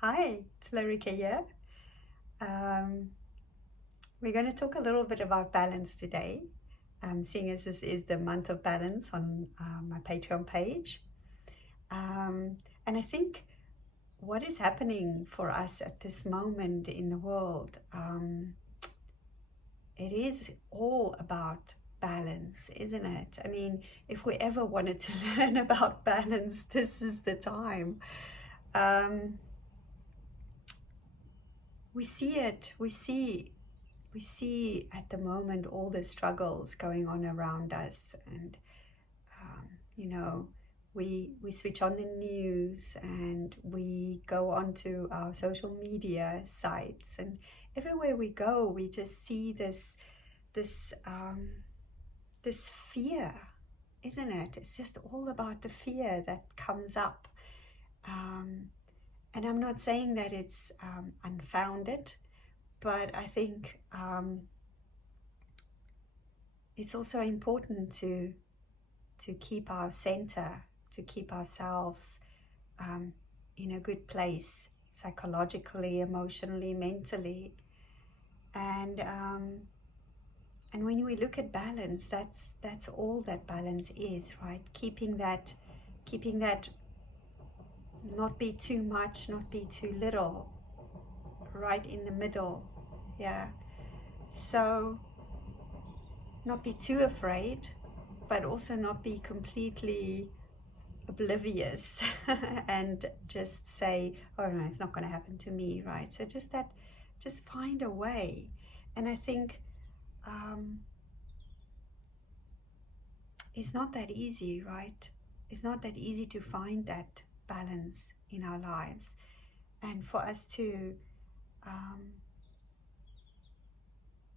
Hi, it's Larika here. Um, we're going to talk a little bit about balance today, seeing as this is the month of balance on my Patreon page. Um, and I think what is happening for us at this moment in the world, it is all about balance, isn't it? I mean, if we ever wanted to learn about balance, this is the time. Um, we see it, we see at the moment all the struggles going on around us, and um, you know we switch on the news and we go onto our social media sites, and everywhere we go we just see this this fear, isn't it? It's just all about the fear that comes up, um, and I'm not saying that it's unfounded, but I think it's also important to keep our center, to keep ourselves um, in a good place psychologically, emotionally, mentally, and and when we look at balance, that's all that balance is, right? Keeping that not be too much, not be too little, right in the middle, yeah. So not be too afraid, but also not be completely oblivious and just say, oh no, it's not going to happen to me, right? So just find a way. And I think um, it's not that easy, right? It's not that easy to find that balance in our lives, and um,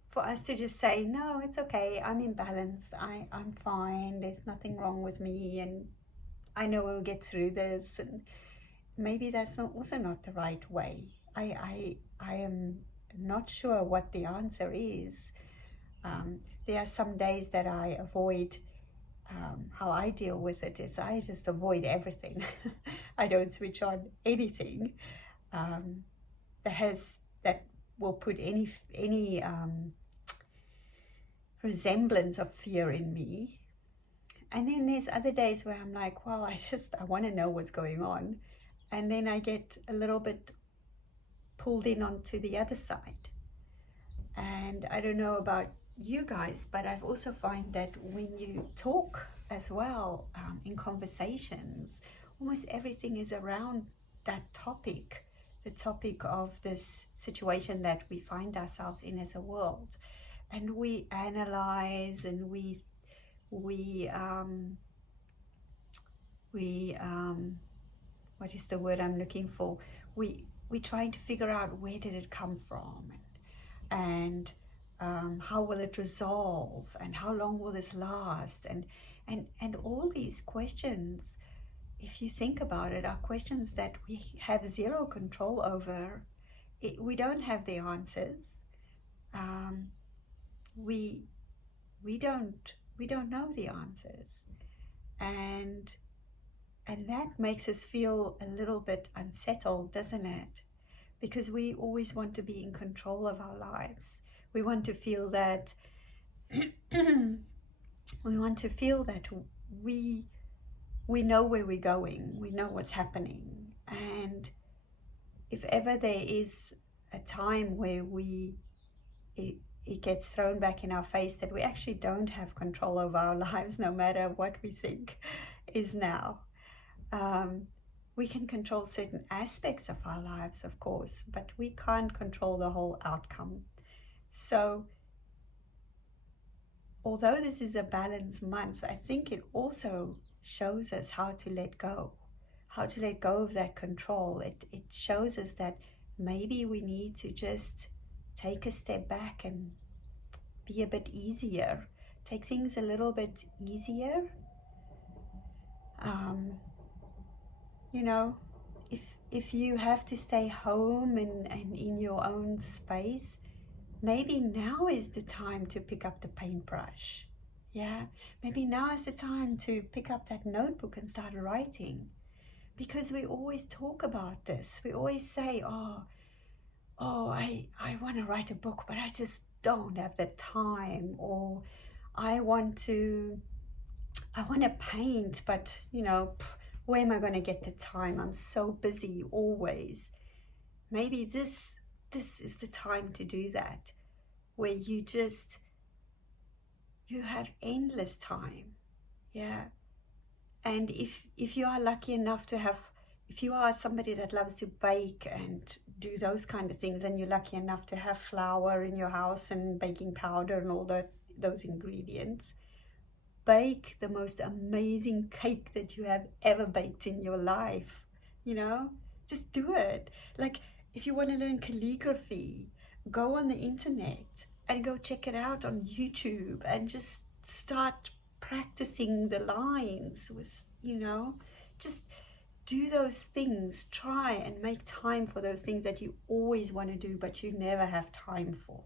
for us to just say, no, it's okay, I'm in balance, I'm fine, there's nothing wrong with me, and I know we'll get through this. And maybe that's also not the right way. I am not sure what the answer is. There are some days that I avoid. How I deal with it is I just avoid everything. I don't switch on anything that has that will put any resemblance of fear in me. And then there's other days where I'm like, well, I want to know what's going on, and then I get a little bit pulled in onto the other side. And I don't know about you guys, but I've also find that when you talk as well, in conversations, almost everything is around that topic, the topic of this situation that we find ourselves in as a world. And we analyze, and we what is the word I'm looking for? We trying to figure out where did it come from, and how will it resolve, and how long will this last, and all these questions. If you think about it, are questions that we have zero control over. We don't have the answers. Um, we we don't we don't know the answers, and and that makes us feel a little bit unsettled, doesn't it? Because we always want to be in control of our lives. We want to feel that we want to feel that we we know where we're going, we know what's happening. And if ever there is a time where it, it gets thrown back in our face that we actually don't have control over our lives, no matter what we think is now. Um, we can control certain aspects of our lives, of course, but we can't control the whole outcome. So, although this is a balanced month, I think it also shows us how to let go of that control. It shows us that maybe we need to just take a step back and be a bit easier, take things a little bit easier. Um, you know, if you have to stay home and in your own space, maybe now is the time to pick up the paintbrush. Yeah, maybe now is the time to pick up that notebook and start writing. because we always talk about this. We always say, I want to write a book, but I just don't have the time. Or I want to paint, but where am I going to get the time? I'm so busy always. Maybe this is the time to do that, where you have endless time. Yeah. And if you are lucky enough to have, if you are somebody that loves to bake and do those kind of things, and you're lucky enough to have flour in your house and baking powder and all those ingredients, bake the most amazing cake that you have ever baked in your life. Just do it. Like, if you want to learn calligraphy, go on the internet and go check it out on YouTube and just start practicing the lines with, just do those things. Try and make time for those things that you always want to do but you never have time for.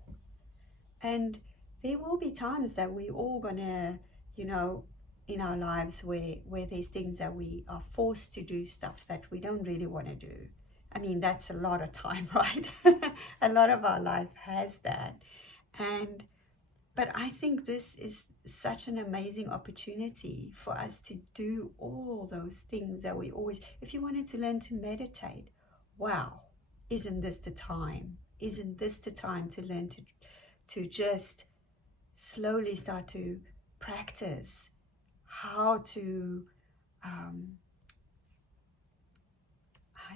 And there will be times that we all gonna, in our lives where there's things that we are forced to do stuff that we don't really want to do. I mean, that's a lot of time, right? A lot of our life has that. But I think this is such an amazing opportunity for us to do all those things that we always, if you wanted to learn to meditate, wow, isn't this the time? Isn't this the time to learn to just slowly start to practice how to, I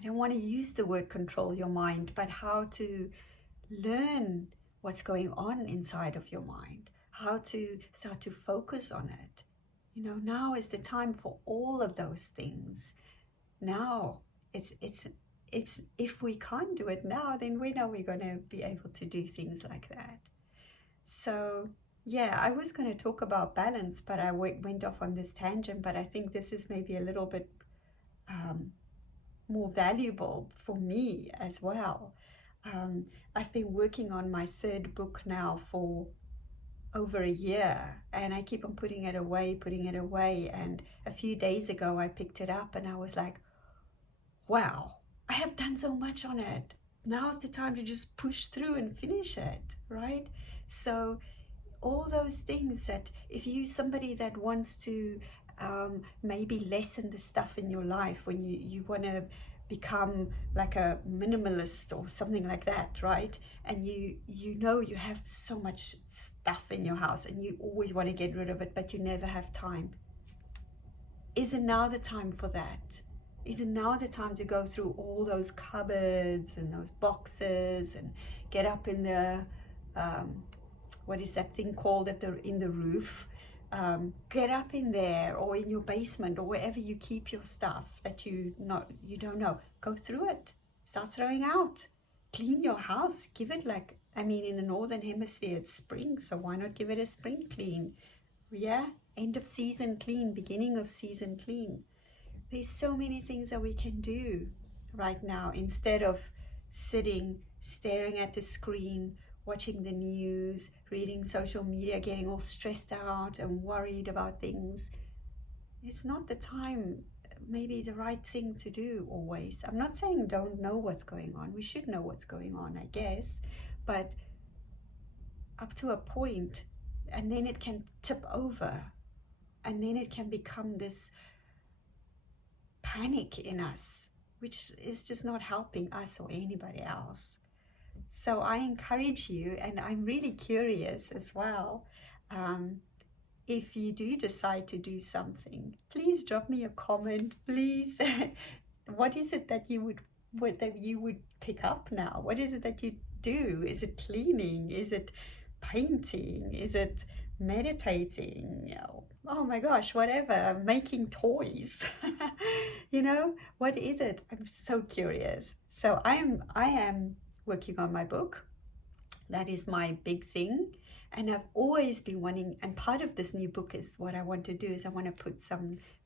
don't want to use the word control your mind, but how to learn what's going on inside of your mind, how to start to focus on it. Now is the time for all of those things. Now it's if we can't do it now, then when are we going to be able to do things like that? So yeah, I was going to talk about balance, but I went off on this tangent. But I think this is maybe a little bit more valuable for me as well. I've been working on my third book now for over a year, and I keep on putting it away. And a few days ago, I picked it up and I was like, wow, I have done so much on it. Now's the time to just push through and finish it, right? So all those things that if you somebody that wants to maybe lessen the stuff in your life, when you want to become like a minimalist or something like that, right? And you have so much stuff in your house and you always want to get rid of it, but you never have time. Isn't now the time for that? Isn't now the time to go through all those cupboards and those boxes and get up in the what is that thing called in the roof? Get up in there, or in your basement, or wherever you keep your stuff that you don't know. Go through it. Start throwing out. Clean your house. Give it in the Northern Hemisphere it's spring, so why not give it a spring clean? Yeah, end of season clean, beginning of season clean. There's so many things that we can do right now instead of sitting, staring at the screen, watching the news, reading social media, getting all stressed out and worried about things. It's not the time, maybe the right thing to do always. I'm not saying don't know what's going on. We should know what's going on, I guess, but up to a point, and then it can tip over, and then it can become this panic in us, which is just not helping us or anybody else. So I encourage you, and I'm really curious as well, if you do decide to do something, please drop me a comment, please. What is it that you would pick up now? What is it that you do? Is it cleaning? Is it painting? Is it meditating? Oh my gosh, whatever, making toys. What is it? I'm so curious. So I am working on my book. That is my big thing, and I've always been wanting, and part of this new book is what I want to do is I want to put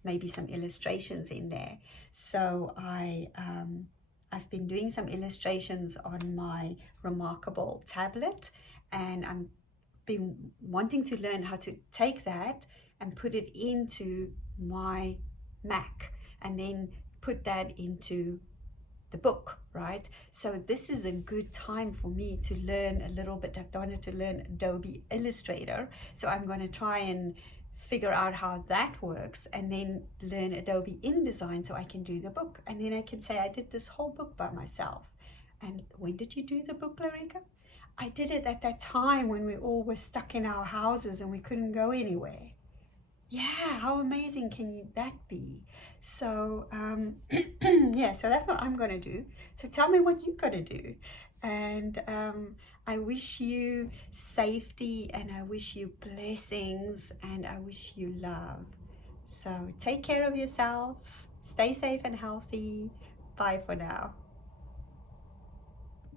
maybe some illustrations in there. So I've been doing some illustrations on my Remarkable tablet, and I'm been wanting to learn how to take that and put it into my Mac, and then put that into the book, right? So this is a good time for me to learn a little bit. I've wanted to learn Adobe Illustrator, so I'm going to try and figure out how that works, and then learn Adobe InDesign so I can do the book, and then I can say I did this whole book by myself. And when did you do the book, Larika? I did it at that time when we all were stuck in our houses and we couldn't go anywhere. Yeah, how amazing can that be? So yeah, so that's what I'm gonna do. So tell me what you're gonna do. And I wish you safety, and I wish you blessings, and I wish you love. So take care of yourselves, stay safe and healthy. Bye for now.